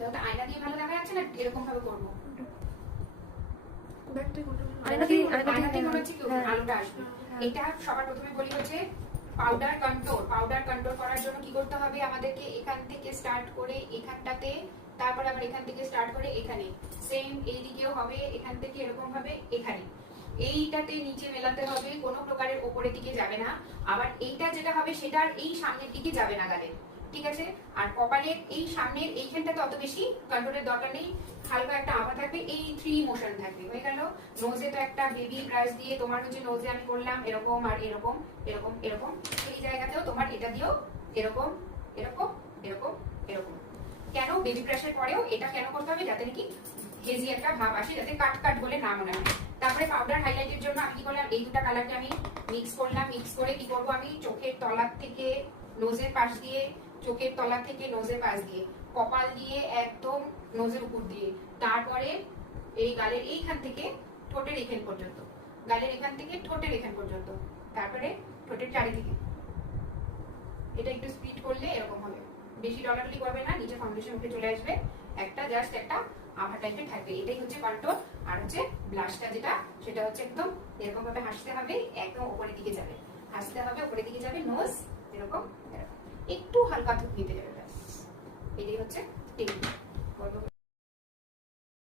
তো আয়না দিয়ে ভালো দেখা যাচ্ছে না, এরকম ভাবে করবো। আয়না দিয়ে মনে হচ্ছে কি আলোটা আসবে। এটা সবার প্রথমে বলি হচ্ছে পাউডার কন্ট্রোল। পাউডার কন্ট্রোল করার জন্য কি করতে হবে আমাদেরকে, এখান থেকে স্টার্ট করে এখানটাতে, তারপরে আবার এখান থেকে স্টার্ট করে এখানে, সেম এইদিকেও হবে, এখান থেকে এরকম ভাবে এখানে, এইটাতে নিচে মেলাতে হবে, কোনো প্রকারের উপরের দিকে যাবে না। আবার এইটা যেটা হবে সেটার এই সামনের দিকে যাবে না গালে, ঠিক আছে? আর কপালের এই সামনের এইখানটাতে অত বেশি কন্ট্রোলের দরকার নেই, হালকা একটা আভা থাকবে, এই 3 মোশন থাকবে। হয়ে গেল। নোজে তো একটা বেবি ব্রাশ দিয়ে তোমার হচ্ছে নোজে আমি করলাম এরকম আর এরকম এরকম এরকম, এই জায়গাতেও তোমার এটা দিয়েও এরকম এরকম এরকম এরকম। কেন বেবি ব্রাশের পরেও এটা কেন করতে হবে, যাতে নাকি হেজি একটা ভাব আসে, যাতে কাট কাট বলে না মনে হয়। তারপরে পাউডার হাইলাইটের জন্য আমি কি করলাম, এই দুটো কালারকে আমি মিক্স করলাম। মিক্স করে কি করব, আমি চোখের তলা থেকে নোজের পাশ দিয়ে, চোখের তলা থেকে নোজের পাশ দিয়ে, কপাল দিয়ে একদম নোজের উপর দিয়ে, তারপরে এই গালের এইখান থেকে ঠোঁটের এখান পর্যন্ত, গালের এখান থেকে ঠোঁটের এখান পর্যন্ত, তারপরে ঠোঁটের চারিদিকে। এটা একটু স্পিড করলে এরকম হবে, বেশি ডলাডলি করবে না, নিচে ফাউন্ডেশন উঠে চলে আসবে, একটা জাস্ট একটা আভা টাইপের থাকবে। এটাই হচ্ছে কন্ট্রোল। আর হচ্ছে ব্লাশটা যেটা, সেটা হচ্ছে একদম এরকম ভাবে হাসতে হবে, একদম উপরের দিকে যাবে, হাসতে হবে, উপরের দিকে যাবে, নোজ এরকম এরকম, একটু হালকা থুক নিতে যাবে, ব্যাস। এটাই হচ্ছে টেকনিক।